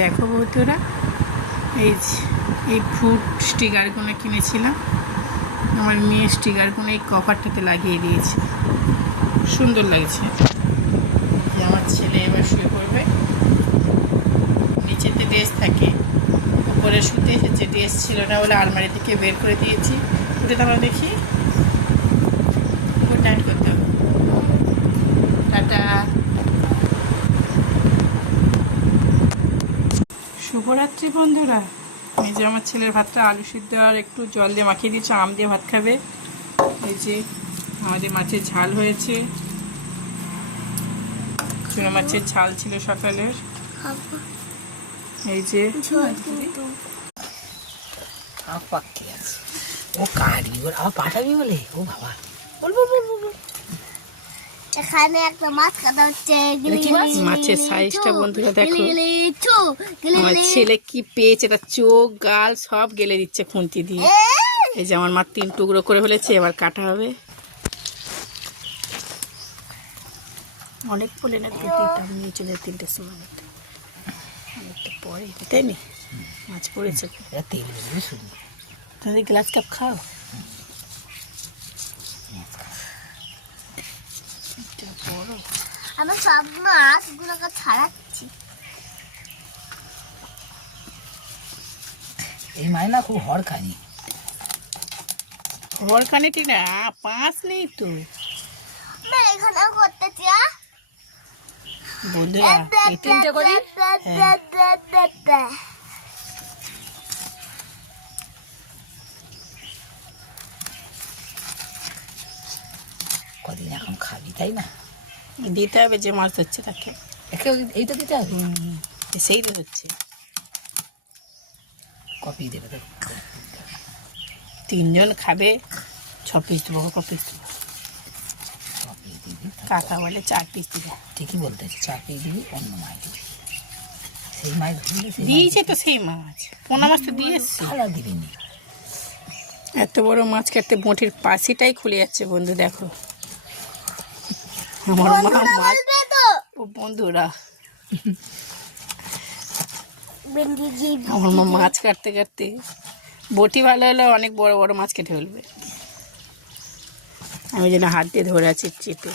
দেখো বন্ধুরা, এই ফ্রুট স্টিকারগুলো কিনেছিলাম। আমার মেয়ে স্টিকারগুলো এই কভারটাতে লাগিয়ে দিয়েছে, সুন্দর লাগছে। আমার ছেলে এবার শুয়ে পড়বে। নিচেতে ড্রেস থাকে, উপরে শুতে এসেছে। ড্রেস ছিল না বলে আলমারি থেকে বের করে দিয়েছি। উঠে তোমরা দেখি। গুড নাইট করতে হবে। টাটা। শুভরাত্রি বন্ধুরা। এই যে আমার ছেলের ভাতটা আলু সিদ্ধ আর একটু জল দিয়ে মাখিয়ে দিয়েছে, আম দিয়ে ভাত খাবে। এই যে আমাদের মাছের ঝাল হয়েছে, চুনো মাছের ঝাল ছিল সকালের। এই যে পাঠাবি বলে ও বাবা, এখানে একটা মাছ কাটা হচ্ছে। মাছের সাইজটা বন্ধুরা দেখো। আমার ছেলে কি পেয়েছে, এটা চোখ গাল সব গেলে দিচ্ছে খুন্তি দিয়ে। এই যে আমার মা 3 টুকরো করে ফেলেছে, এবার কাটা হবে। অনেক বলে না দুটিটা নিয়ে চলে 3টের সময়, অনেকটা পরে তাই নি মাছ পড়েছে। তেল শুধু তাহলে গ্লাস কাপ খাও। আমি সব মাছগুলোকে ছাড়াচ্ছি। এই মাইনা খুব হড়কানি। হড়কানি ঠিক না, পাঁচ নেই তো এখানেও করতেছি। বন্ধুরা এই 3টে করি। কদিন এখন খাবি তাই না, দিতে হবে যে মাছ ধরছে তাকে। এইটা দিতে হবে। সেই তো হচ্ছে। কপি দেবে তো, 3 জন খাবে, 6 পিস দেবো। পিস দেবো, কপি দিবি। কাকা বলে 4 পিস দিবে। ঠিকই বলতেছি, 4 পিস দিবি, অন্য মাছ দিবি। সেই মাছ ধরলে দিয়েছে তো সেই মাছ, পোনা মাছ তো দিয়েছে। খালা দিবি নি। এত বড় মাছ কাটতে বঁটির পাশিটাই খুলে যাচ্ছে বন্ধু। দেখো আমার মা মাছ, ও বন্ধুরা আমার মা মাছ কাটতে কাটতে বটি ভালো হলে অনেক বড় বড় মাছ কেটে ফেলবে। আমি যেন হাত দিয়ে ধরে আছি চেপে।